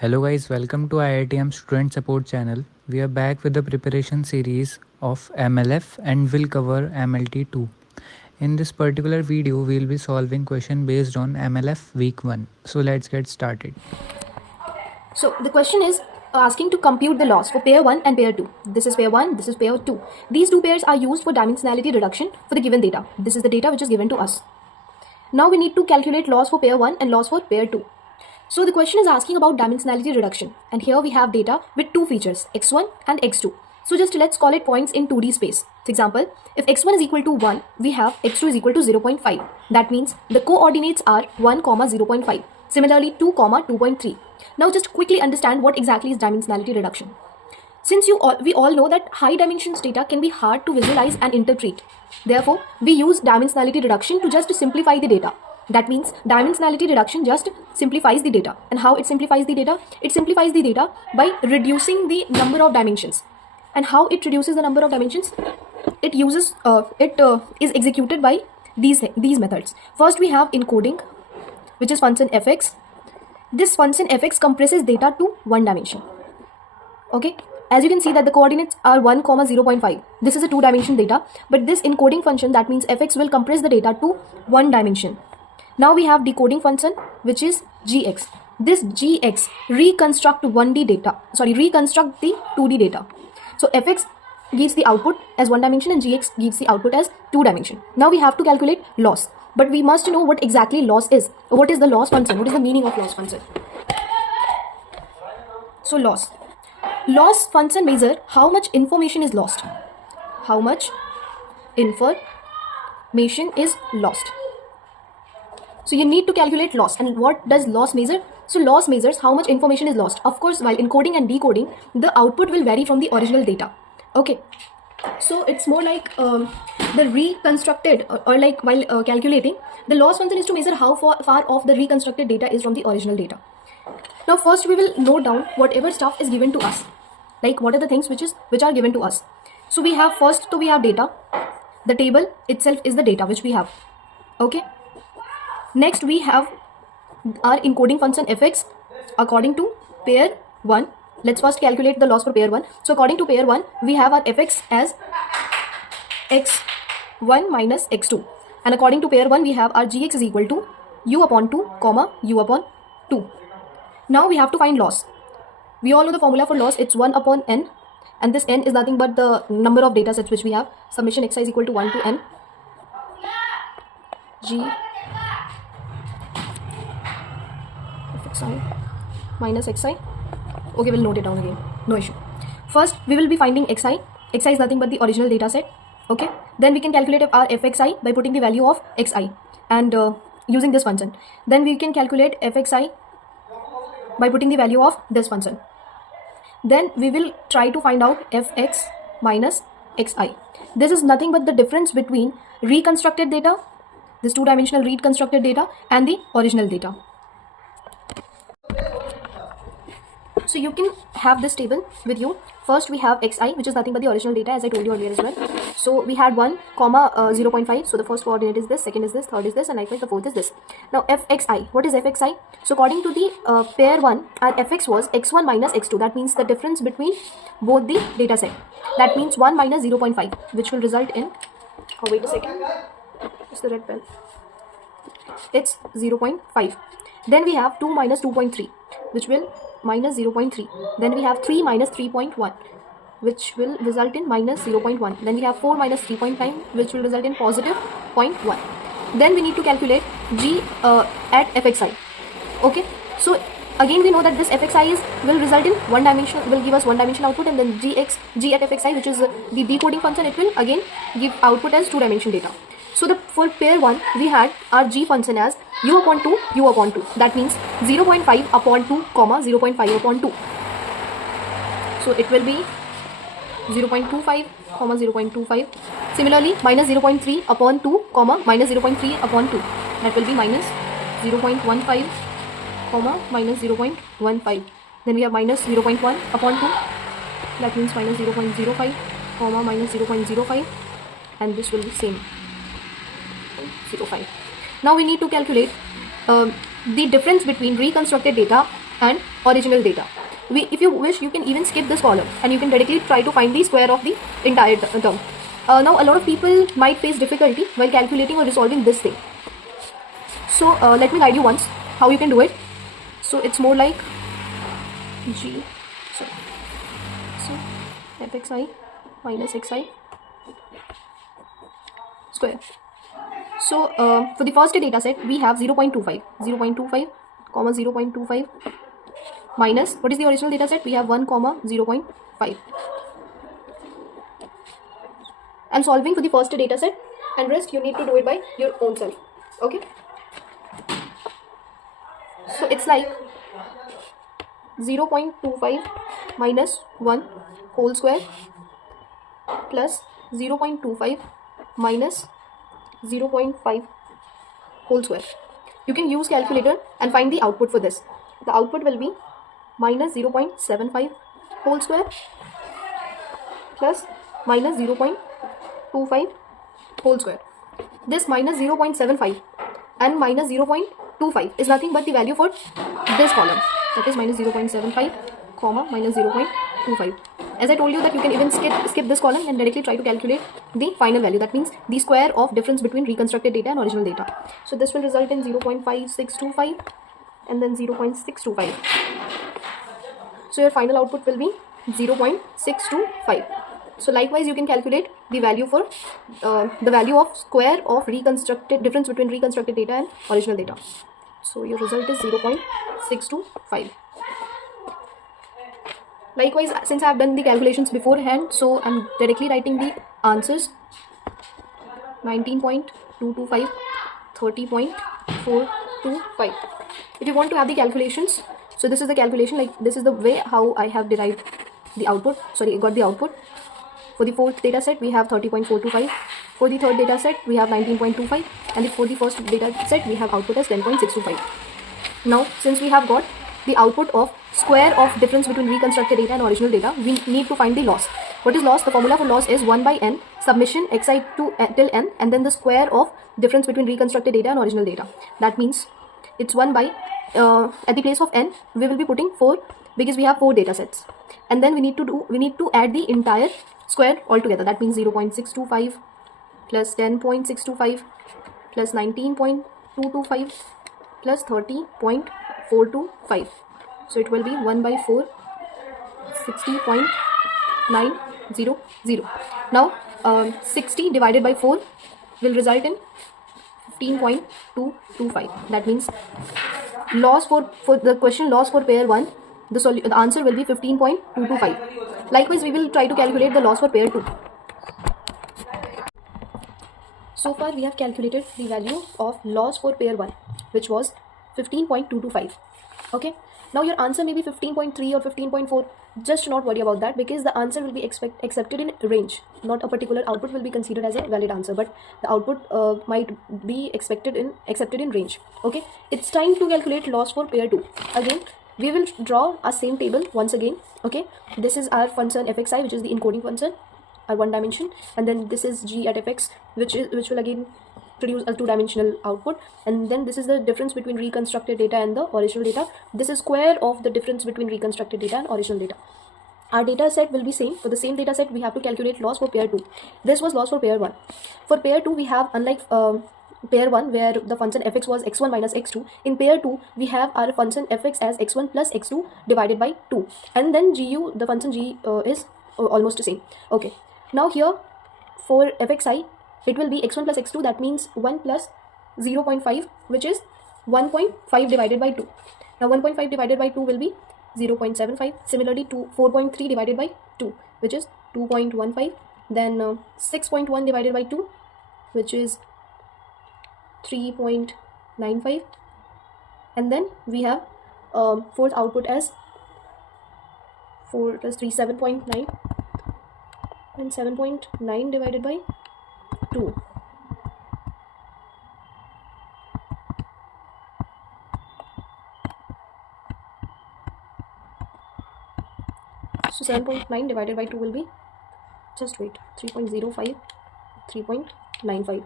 Hello guys, welcome to IITM Student Support channel. We are back with the preparation series of MLF and will cover MLT2. In this particular video, we will be solving question based on MLF week 1. So let's get started. So the question is asking to compute the loss for pair 1 and pair 2. This is pair 1, this is pair 2. These two pairs are used for dimensionality reduction for the given data. This is the data which is given to us. Now we need to calculate loss for pair 1 and loss for pair 2. So the question is asking about dimensionality reduction, and here we have data with two features, x1 and x2. So just let's call it points in 2D space. For example, if x1 is equal to 1, we have x2 is equal to 0.5. That means the coordinates are 1, 0.5. Similarly 2, 2.3. Now just quickly understand what exactly is dimensionality reduction. Since we all know that high dimensions data can be hard to visualize and interpret. Therefore, we use dimensionality reduction to just simplify the data. That means dimensionality reduction just simplifies the data. And how it simplifies the data? It simplifies the data by reducing the number of dimensions. And how it reduces the number of dimensions? It is executed by these methods. First we have encoding, which is function fx. This function fx compresses data to one dimension. Okay, as you can see that the coordinates are 1, 0.5. This is a two-dimension data, but this encoding function, that means fx, will compress the data to one dimension. Now we have decoding function, which is gx. This gx reconstruct the 2D data. So fx gives the output as one dimension and gx gives the output as two dimension. Now we have to calculate loss, but we must know what exactly loss is. What is the loss function? What is the meaning of loss function? So loss function measure how much information is lost. How much information is lost. So you need to calculate loss. And what does loss measure? So loss measures how much information is lost. Of course, while encoding and decoding, the output will vary from the original data. Okay, so it's more like the reconstructed, or like while calculating, the loss function is to measure how far off the reconstructed data is from the original data. Now first we will note down whatever stuff is given to us. Like what are the things which are given to us. So we have we have data. The table itself is the data which we have. Okay. Next we have our encoding function fx according to pair 1. Let's first calculate the loss for pair 1. So according to pair 1, we have our fx as x1 minus x2. And according to pair 1, we have our gx is equal to u upon 2, u upon 2. Now we have to find loss. We all know the formula for loss. It's 1 upon n. And this n is nothing but the number of data sets which we have. Summation xi is equal to 1 to n. G fxi minus xi. Okay, we'll note it down again. No issue. First, we will be finding xi. Xi is nothing but the original data set. Okay. Then we can calculate our fxi by putting the value of xi and using this function. Then we can calculate fxi by putting the value of this function. Then we will try to find out fx minus xi. This is nothing but the difference between reconstructed data, this two-dimensional reconstructed data, and the original data. So you can have this table with you. First we have xi, which is nothing but the original data, as I told you earlier as well. So we had 1, 0.5. So the first coordinate is this, second is this, third is this, and likewise the fourth is this. Now fxi, what is fxi? So according to the pair 1, our fx was x1 minus x2. That means the difference between both the data set. That means 1 minus 0.5, which will result in, oh wait a second, it's the red pen. It's 0.5. Then we have 2 minus 2.3, which will minus 0.3. Then we have 3 minus 3.1, which will result in minus 0.1. Then we have 4 minus 3.9, which will result in positive 0.1. Then we need to calculate g at fxi. Okay, so again we know that this fxi will result in one dimension, will give us one dimension output, and then g at fxi, which is the decoding function, it will again give output as two dimension data. So for pair 1, we had our g function as u upon 2, u upon 2. That means 0.5 upon 2, 0.5 upon 2. So it will be 0.25, 0.25. Similarly, minus 0.3 upon 2, minus 0.3 upon 2. That will be minus 0.15, minus 0.15. Then we have minus 0.1 upon 2. That means minus 0.05, minus 0.05. And this will be same. 0.05. Now we need to calculate the difference between reconstructed data and original data. If you wish, you can even skip this column and you can directly try to find the square of the entire term. Now a lot of people might face difficulty while calculating or resolving this thing. So let me guide you once how you can do it. So it's more like g, so fxi minus xi square. So for the first data set, we have 0.25 comma 0.25 minus, what is the original data set? We have 1 comma 0.5. I'm solving for the first data set, and rest you need to do it by your own self. Okay, so it's like 0.25 minus 1 whole square plus 0.25 minus 0.5 whole square. You can use calculator and find the output for this. The output will be minus 0.75 whole square plus minus 0.25 whole square. This minus 0.75 and minus 0.25 is nothing but the value for this column, that is minus 0.75 comma minus 0.25. As I told you that you can even skip this column and directly try to calculate the final value, that means the square of difference between reconstructed data and original data. So this will result in 0.5625 and then 0.625. So your final output will be 0.625. So likewise you can calculate the value for the value of square of reconstructed difference between reconstructed data and original data. So your result is 0.625. Likewise, since I have done the calculations beforehand, so I'm directly writing the answers: 19.225, 30.425. If you want to have the calculations, so this is the calculation, like this is the way how I have derived the output, got the output. For the fourth data set, we have 30.425. For the third data set, we have 19.25. And for the first data set, we have output as 10.625. Now, since we have got the output of square of difference between reconstructed data and original data, we need to find the loss. What is loss? The formula for loss is 1 by n summation xi to till n, and then the square of difference between reconstructed data and original data. That means it's 1 by at the place of n we will be putting 4, because we have 4 data sets, and then we need to add the entire square altogether. That means 0.625 plus 10.625 plus 19.225 plus 30.425. So it will be 1 by 4, 60.900. Now 60 divided by 4 will result in 15.225. That means loss for the question loss for pair 1, the answer will be 15.225. Likewise, we will try to calculate the loss for pair 2. So far we have calculated the value of loss for pair 1, which was 15.225. Okay, now your answer may be 15.3 or 15.4. Just do not worry about that, because the answer will be accepted in range. Not a particular output will be considered as a valid answer, but the output might be accepted in range. Okay, it's time to calculate loss for pair 2. Again, we will draw a same table once again. Okay, this is our function fxi, which is the encoding function, our one dimension, and then this is g at fx, which will again produce a 2-dimensional output, and then this is the difference between reconstructed data and the original data. This is square of the difference between reconstructed data and original data. Our data set will be same. For the same data set, we have to calculate loss for pair 2. This was loss for pair 1. For pair 2, we have, unlike pair 1 where the function fx was x1 minus x2, in pair 2 we have our function fx as x1 plus x2 divided by 2, and then gu, the function g is almost the same. Okay, now here for fxi it will be x1 plus x2, that means 1 plus 0.5, which is 1.5 divided by 2. Now 1.5 divided by 2 will be 0.75. Similarly, 4.3 divided by 2, which is 2.15. Then 6.1 divided by 2, which is 3.95. And then we have fourth output as 4 plus 3, 7.9. And 7.9 divided by 2. So 7.9 divided by 2 will be, just wait, 3.05, 3.95.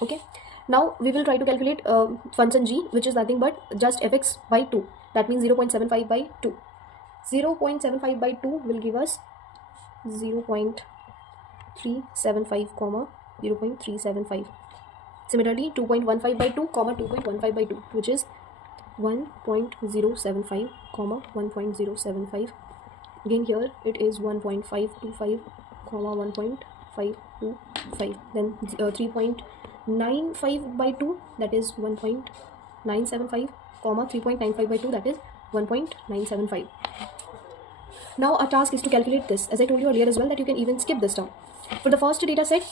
Okay, now we will try to calculate function g, which is nothing but just fx by 2. That means 0.75 by 2. 0.75 by 2 will give us 0.375 comma 0.375. Similarly, 2.15 by 2 comma 2.15 by 2, which is 1.075 comma 1.075. Again here it is 1.525 comma 1.525. Then 3.95 by 2, that is 1.975 comma 3.95 by 2, that is 1.975. Now our task is to calculate this. As I told you earlier as well, that you can even skip this term. For the first data set,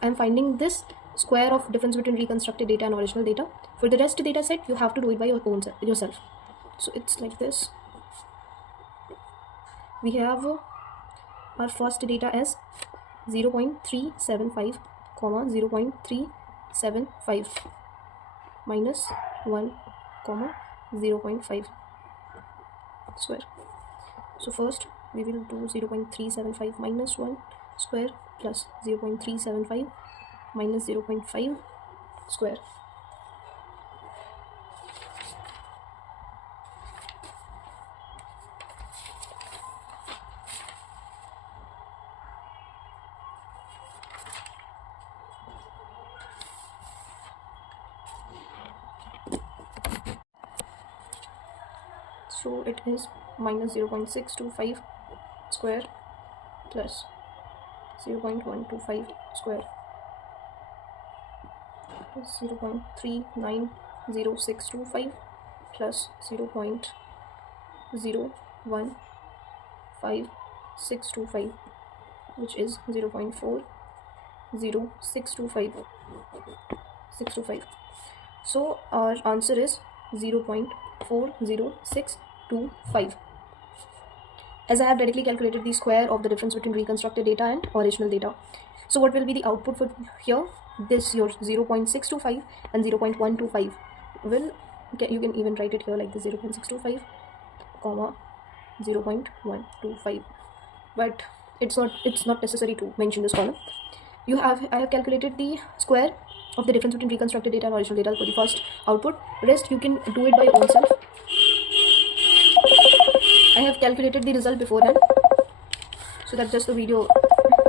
I am finding this square of difference between reconstructed data and original data. For the rest data set, you have to do it by your own yourself. So it's like this. We have our first data as 0.375 comma 0.375 minus 1 comma 0.5 square. So first we will do 0.375 minus 1 square plus 0.375 minus 0.5 square. So it is minus 0.625 square plus 0.125 square plus 0.390625 plus 0.015625, which is 0.40625. So our answer is 0.40625. As I have directly calculated the square of the difference between reconstructed data and original data. So what will be the output for here? This your 0.625 and 0.125 will, you can even write it here like this, 0.625 comma 0.125, but it's not necessary to mention this column. I have calculated the square of the difference between reconstructed data and original data for the first output. Rest you can do it by your own self. I have calculated the result beforehand, so that just the video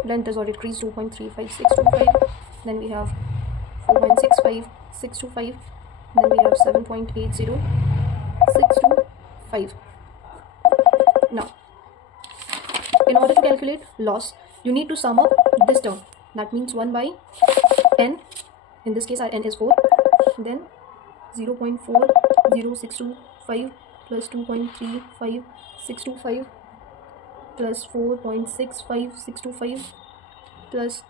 length has already decreased 2.35625. Then we have 4.65625. Then we have 7.80625. Now, in order to calculate loss, you need to sum up this term. That means 1 by n. In this case, our n is 4. Then 0.40625 plus 2.35625 plus 4.65625 plus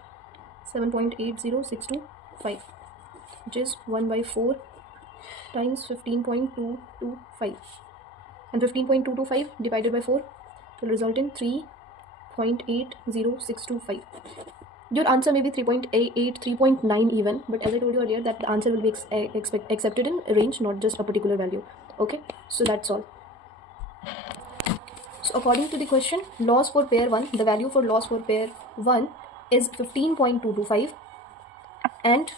7.80625, which is 1 by 4 times 15.225, and 15.225 divided by 4 will result in 3.80625. Your answer may be 3.8, 3.9 even, but as I told you earlier, that the answer will be accepted in range, not just a particular value. Okay, so that's all. So according to the question, loss for pair 1, the value for loss for pair 1 is 15.225, and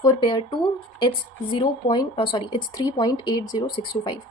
for pair 2 it's 3.80625.